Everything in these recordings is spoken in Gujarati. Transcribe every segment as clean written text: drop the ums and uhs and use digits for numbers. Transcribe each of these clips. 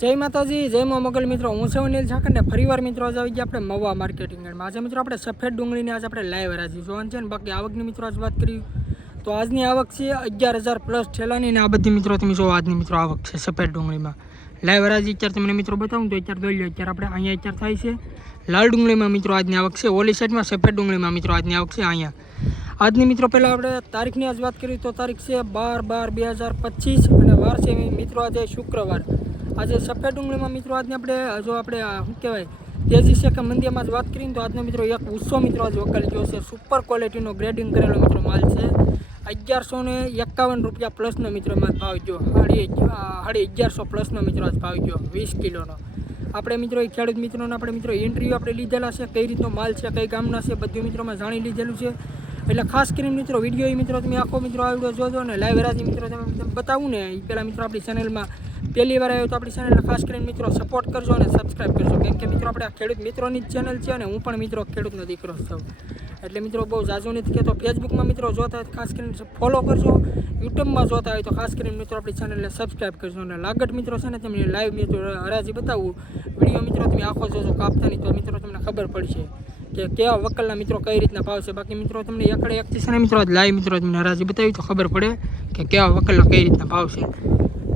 જય માતાજી, જય મા મોગલ મિત્રો, હું છું અનિલ ઠાકર ને ફરીવાર મિત્રો આજે આવી ગયા આપણે મવા માર્કેટિંગ યાર્ડમાં। આજે મિત્રો આપણે સફેદ ડુંગળીની આજે આપણે લાઈવ હરાજી જોવાનું છે ને બાકી આવકની મિત્રો આજ વાત કરી તો આજની આવક છે 11,000 પ્લસ ઠેલાની ને આ બધી મિત્રો તમે જો આજની મિત્રો આવક છે સફેદ ડુંગળીમાં લાઈવ હરાજી અત્યારે તમને મિત્રો બતાવું તો અત્યારે જોઈ લો અત્યારે આપણે અહીંયા અત્યારે થાય છે લાલ ડુંગળીમાં મિત્રો આજની આવક છે, ઓલી સાઈડમાં સફેદ ડુંગળીમાં મિત્રો આજની આવક છે અહીંયા। આજની મિત્રો પહેલાં આપણે તારીખની આજ વાત કરીએ તો તારીખ છે 12/12/2025 અને વાર છે મિત્રો આજે શુક્રવાર। આજે સફેદ ડુંગળીમાં મિત્રો આજને આપણે જો આપણે શું કહેવાય તેજી છે કે મંદિરમાં જ વાત કરીએ તો આજનો મિત્રો એક ઉત્સવ મિત્રો આજ વકાલી ગયો છે, સુપર ક્વોલિટીનો ગ્રેડિંગ કરેલો મિત્રો માલ છે। 1151 રૂપિયા પ્લસનો મિત્રો એમાં ભાવ ગયો, 1150 પ્લસનો મિત્રો આજ ભાવ ગયો 20 કિલોનો। આપણે મિત્રો એ ખેડૂત મિત્રોને આપણે મિત્રો ઇન્ટરવ્યૂ આપણે લીધેલા છે, કઈ રીતનો માલ છે, કઈ ગામના છે, બધું મિત્રોમાં જાણી લીધેલું છે। એટલે ખાસ કરીને મિત્રો વિડીયો મિત્રો તમે આખો મિત્રો આ વિડીયો જોજો ને લાઈવ હરાજી મિત્રો તમે બતાવું ને એ પહેલાં મિત્રો આપણી ચેનલમાં પહેલી વાર આવ્યો તો આપણી ચેનલને ખાસ કરીને મિત્રો સપોર્ટ કરજો અને સબસ્ક્રાઈબ કરજો, કેમ કે મિત્રો આપણે આ ખેડૂત મિત્રોની જ ચેનલ છે અને હું પણ મિત્રો ખેડૂતનો દીકરો છું। એટલે મિત્રો બહુ ઝાઝું નથી કહેતો, ફેસબુકમાં મિત્રો જોતા હોય તો ખાસ કરીને ફોલો કરજો, યુટ્યુબમાં જોતા હોય તો ખાસ કરીને મિત્રો આપણી ચેનલને સબસ્ક્રાઈબ કરજો અને લાગત મિત્રો છે ને તમને લાઈવ મિત્રો હરાજી બતાવું વિડીયો મિત્રો તમે આખો જોજો કાપતા નહીં તો મિત્રો તમને ખબર પડશે કે કેવા વકલના મિત્રો કઈ રીતના ભાવ છે। બાકી મિત્રો તમને એકડે એકથી છે ને મિત્રો લાઈવ મિત્રો તમને હરાજી બતાવી તો ખબર પડે કે કેવા વકલના કઈ રીતના ભાવ છે।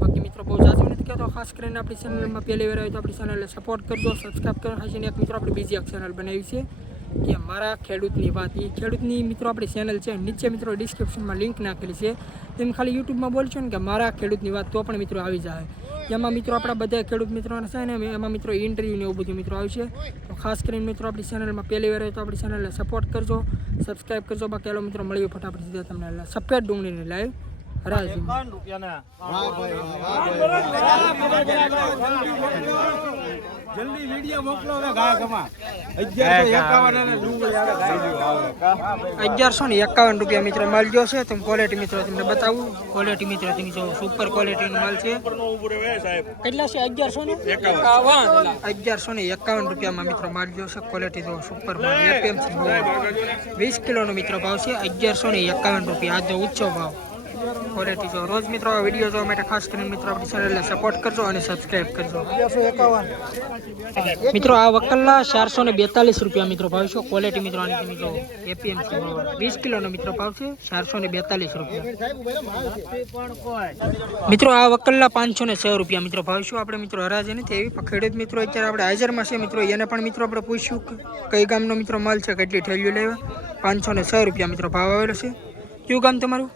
બાકી મિત્રો બહુ ઝાઝું નથી કહેતો, ખાસ કરીને આપણી ચેનલમાં પહેલી વાર આવી તો આપણી ચેનલને સપોર્ટ કરજો, સબસ્ક્રાઈબ કરો। હાજીને એક મિત્રો આપણી બીજી એક ચેનલ બનાવી છે કે મારા ખેડૂતની વાત, એ ખેડૂતની મિત્રો આપણી ચેનલ છે, નીચે મિત્રો ડિસ્ક્રિપ્શનમાં લિંક નાખેલી છે, તમે ખાલી યુટ્યુબમાં બોલશો ને કે મારા ખેડૂતની વાત તો પણ મિત્રો આવી જાય। એમાં મિત્રો આપણા બધા ખેડૂત મિત્રોને છે ને એમાં મિત્રો ઇન્ટરવ્યૂ ને એવું બધું મિત્રો આવશે તો ખાસ કરીને મિત્રો આપણી ચેનલમાં પહેલી વાર હોય તો આપણી ચેનલને સપોર્ટ કરજો, સબસ્ક્રાઈબ કરજો। બાકી ચાલો મિત્રો મળીએ ફટાફટ સીધા તમને સફેદ ડુંગળીની લાઈવ હરાજી। જલ્દી વિડિયો મોકલો ને ગાય ગમા 1151 રૂપિયા મિત્રો માલ ગયો છે। તમે ક્વોલિટી મિત્રો તમને બતાવું, ક્વોલિટી મિત્રો તમે જો સુપર ક્વોલિટીનો માલ છે। કેટલા છે? 1151 રૂપિયામાં મિત્રો માલ ગયો છે, ક્વોલિટી જો સુપર માલ એપીએમસી 20 કિલોનો મિત્રો ભાવ છે 1151 રૂપિયા આજનો ઊંચો ભાવ ક્વોલિટી જો। રોજ મિત્રો આ વિડીયો જોવા માટે ખાસ કરીને મિત્રો આપણી ચેનલને સપોર્ટ કરજો અને સબસ્ક્રાઈબ કરજો। મિત્રો આ વકલના 442 રૂપિયા મિત્રો ભાવ છે, ક્વોલિટી મિત્રો આની મિત્રો એપીએમસી 20 કિલોનો મિત્રો ભાવ છે 442 રૂપિયા। મિત્રો આ વકલના 506 રૂપિયા મિત્રો ભાવ છે। આપણે મિત્રો હરાજી નથી એવી પણ ખેડૂત મિત્રો અત્યારે આપણે હાજરમાં છે મિત્રો, એને પણ મિત્રો આપણે પૂછ્યું કે કઈ ગામનો મિત્રો માલ છે, કેટલી થેલીઓ લેવા। 506 રૂપિયા મિત્રો ભાવ આવેલો છે। કયું ગામ તમારું?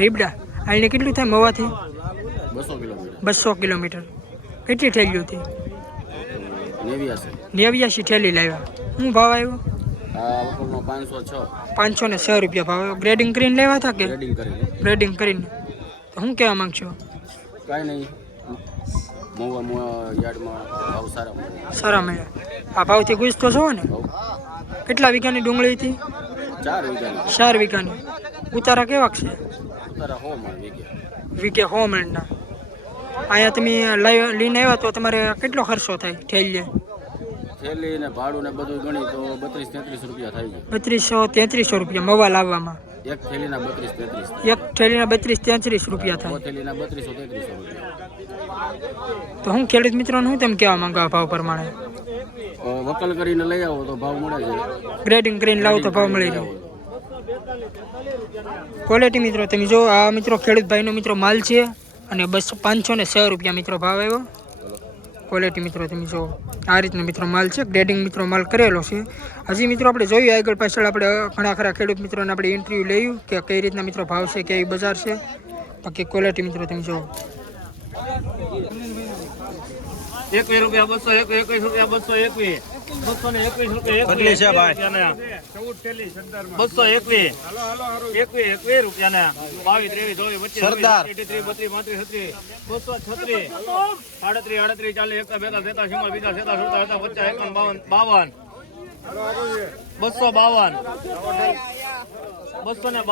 રીબડા। આને કેટલું થાય મવાથી? 200 કિલોમીટર। કેટલી થેલીઓ હતી? 89 થેલી લાવ્યા। શું ભાવ આવ્યો? 506 રૂપિયા ભાવ આવ્યો। ગ્રેડિંગ કરીને લેવા હતા કે? ગ્રેડિંગ કરીને। તો શું કહેવા માંગશો? સારા મળ્યા। આ ભાવથી ખુશ તો છો ને? કેટલા વીઘાની ડુંગળી હતી? 4 વીઘાની। ઉતારા કેવા છે? વીઘે 100 મણના। અહીંયા તમે લઈને આવ્યા તો તમારે કેટલો ખર્ચો થાય થેલીએ? થેલીને ભાડું ને બધું ગણી તો 32-33 રૂપિયા થાય છે। 3200-3300 રૂપિયા મવા લાવવામાં? એક થેલીના 32-33 એક થેલીના 32-33 રૂપિયા થાય। થેલીના 3200-3300 રૂપિયા। તો હું ખેડૂત મિત્રોને હું તેમ કહેવા માંગુ આ ભાવ પ્રમાણે? વકલ કરીને લઈ આવો તો ભાવ મળે છે, ગ્રેડિંગ કરીને લાવો તો ભાવ મળી જાય। ક્વોલિટી મિત્રો તમે જો આ મિત્રો ખેડૂત ભાઈનો મિત્રો માલ છે અને 506 રૂપિયા મિત્રો ભાવ આવ્યો। ક્વોલિટી મિત્રો તમે જો આ રીતનો મિત્રો માલ છે, ગ્રેડિંગ મિત્રો માલ કરેલો છે। હજી મિત્રો આપણે જોયું આગળ પાછળ આપણે ઘણા ખરા ખેડૂત મિત્રોને આપણે ઇન્ટરવ્યૂ લેવું કે કઈ રીતના મિત્રો ભાવ છે, કેવી બજાર છે। બાકી ક્વોલિટી મિત્રો તમે જો 21 રૂપિયા 221 રૂપિયા 221 221 રૂપિયા બદલી છે ભાઈ 221 રૂપિયા 22 23 સરદાર 33 32 33 32 33 38 40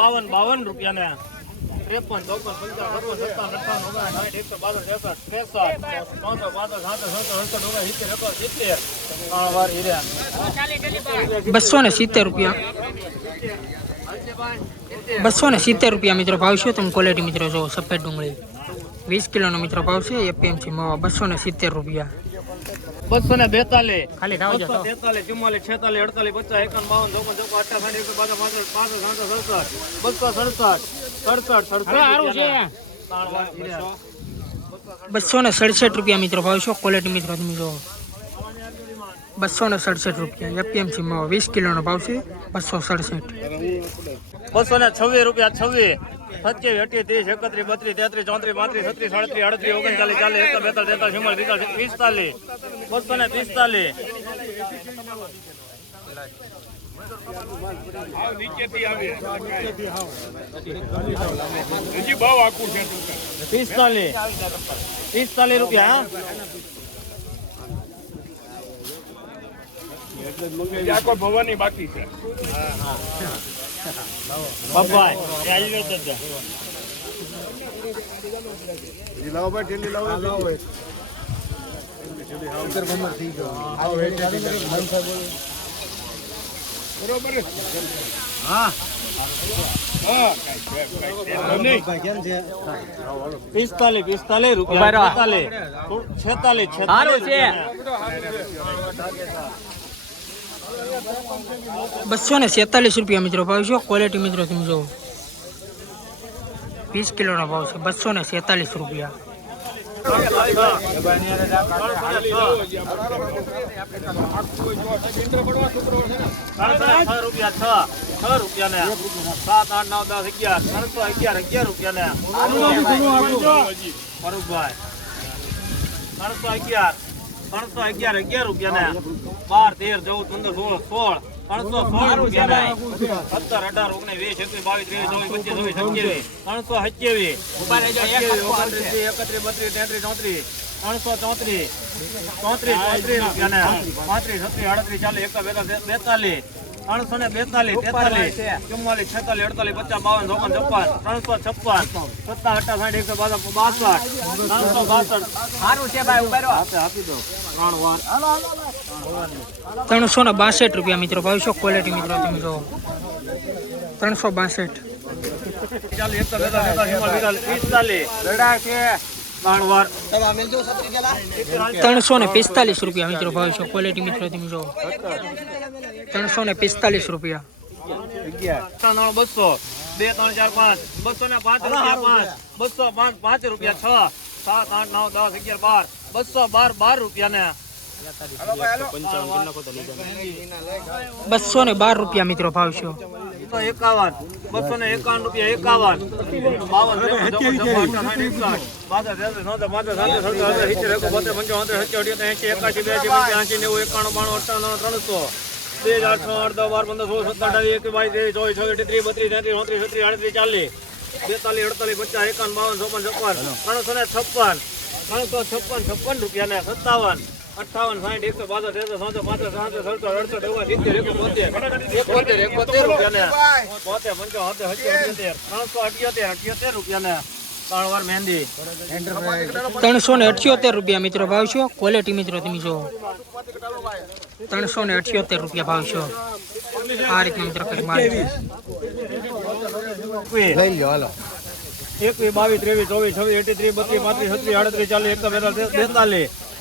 252 રૂપિયા 53 54 270 રૂપિયા મિત્રો ભાવ છે। તમે ક્વોલિટી મિત્રો જો સફેદ ડુંગળી 20 કિલોનો મિત્રો ભાવ છે એપીએમસી મવા 270 રૂપિયા. 242 ખાલી થાવ જતો 43 44 46 48 50 51 52 267 રૂપિયા મિત્રો ભાવ છે. ક્વોલિટી મિત્રો તમે જો 267 રૂપિયા એપીએમસી મવા 20 કિલોનો ભાવ છે 267. 226 રૂપિયા 26 27 28 30 31 32 33 34 35 37 38 45 રૂપિયા. ભવાની બાકી છે. હા 45 રૂપિયા 247 રૂપિયા મિત્રો ભાવ છે. ક્વોલિટી મિત્રો તમે જો 20 કિલોનો ભાવ છે 247 રૂપિયા. 6 રૂપિયા 6 રૂપિયા ને 7 8 9 10 11 311 રૂપિયા ને ફરુખભાઈ 311 રૂપિયા ને 12 13 14 15 16 રૂપિયા ને 17 18 19 20 21 22 23 24 25 33 રૂપિયા ને 35 37 38 42 342 43 44 46 48 50 આપી દો 362 રૂપિયા મિત્રો ભાવ છે. ક્વોલિટી મિત્રો તમે જો 362 345 રૂપિયા મિત્રો ભાવ છે. ક્વોલિટી મિત્રો તમે જો 345 રૂપિયા. 200 2 3 4 5 205 રૂપિયા 5 રૂપિયા 6 7 8 9 10 11 12 212 રૂપિયા ને 212 રૂપિયા મિત્રો ભાવ છે. 251 રૂપિયા 356 રૂપિયા ને 57 58 60 162 63 67 રૂપિયા ને 378 રૂપિયા ને 3 વાર મહેંદી 378 રૂપિયા મિત્રો ભાવ છે. ક્વોલિટી મિત્રો તમે જો 378 રૂપિયા ભાવ છે. આ રીતના મિત્રો કઈ માલ છે. લઈ લો હાલો 21 22 23 24 26 28 39 40 41 43 44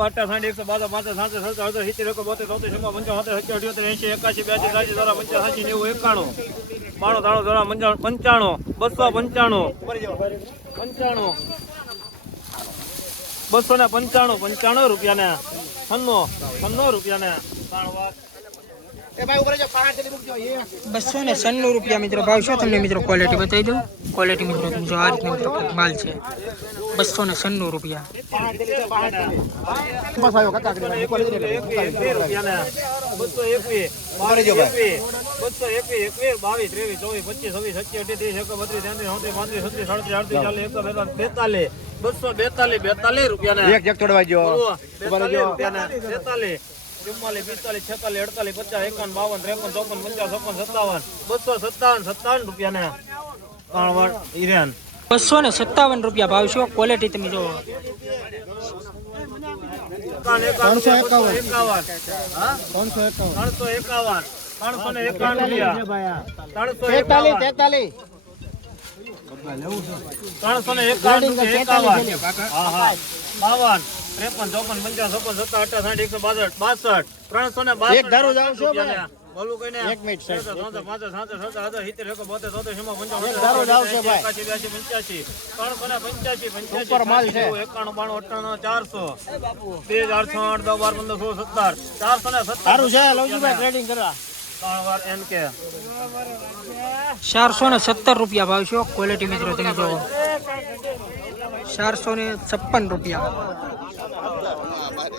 45 46 47 50 50 રૂપિયા ને 96 રૂપિયા ને 296 રૂપિયા મિત્રો ભાવ છે. તમને મિત્રો ક્વોલિટી બતાવી દઉં. ક્વોલિટી મિત્રો તમે જો આ રીતના મિત્રો માલ છે 296 રૂપિયા. 242 રૂપિયા ને 257 રૂપિયા ને 257 રૂપિયા ભાવ છે. ક્વોલિટી તમે જો 351 351 રૂપિયા 43 351 હા હા 52 53 54 55 56 57 58 62 362 એક ધારું જાવ છો ભાઈ. બોલું કઈ ને એક મિનિટ સાહેબ. 65 70 70 72 73 એક ધારું જાવ છે ભાઈ. 85 385 ઉપર માલ છે. 91 92 400 2808 10 12 15 16 17 સારું છે 417 લવજીભાઈ ટ્રેડિંગ કરવા. 3 વાર એન કે 417 રૂપિયા ભાવ છે ક્વોલિટી મિત્રો તમે જુઓ 456 રૂપિયા